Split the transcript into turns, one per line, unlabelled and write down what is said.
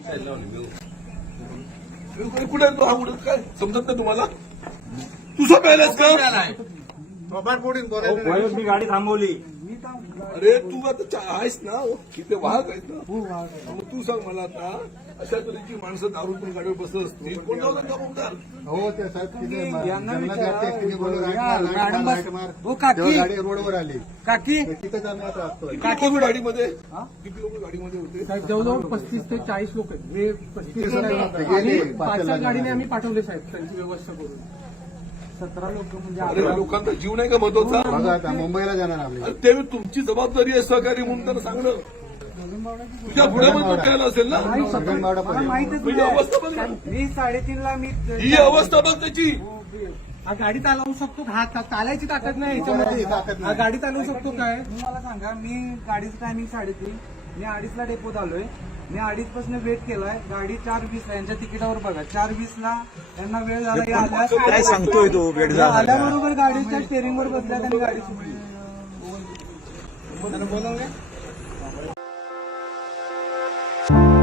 कुठे हा उडत काय समजत नाही तुम्हाला? तुझं प्यायलास का?
मी गाडी थांबवली.
अरे तू आता आहेस ना, किती वाहक आहेत ना. मग तू सांग मला आता, अशा तऱ्हेची माणसं दारू पण गाडीवर बसत असतील, कोण जाऊ नका बोलतात.
हो ते साहेब
यांना
गाडी रोडवर आली
काकी
तिथे जाण्याचा असतो.
किती लोक गाडीमध्ये होते?
साहेब जवळजवळ 35 ते 40 लोक आहेत. हे 35
गेले.
5-7 गाडीने आम्ही पाठवले साहेब, त्यांची व्यवस्था करून.
17 लोक म्हणजे
अरे लोकांचा जीव नाही का महत्वाचा?
बघा आता मुंबईला जाणार आम्ही.
अरे ते तुमची जबाबदारी आहे सहकारी म्हणून त्यांना सांगणं. तुझ्या पुढ्यामध्ये तो खेळला असेल ना.
गगनबावडा
मला माहितच
तुझी अवस्था बघ ना.
मी 3:30ला मी
ही अवस्था बघ त्याची.
हा गाडी चालवू शकतो का? हा चालायची ताकद नाही
ताकद
याच्यामध्ये.
नाही.
हा गाडी चालवू शकतो काय?
मला सांगा, मी गाडीचं टायमिंग 3:30, मी 2:30ला डेपोत आलोय. मी 2:30 पासून वेट केलाय. गाडी 4:20ला, यांच्या तिकिटावर बघा 4:20ला त्यांना वेळ झाला.
काय सांगतोय तो वेळ झाला?
आल्याबरोबर गाडीच्या स्टेअरिंगवर बसल्या त्यांनी गाडी सुटली.
बोलवले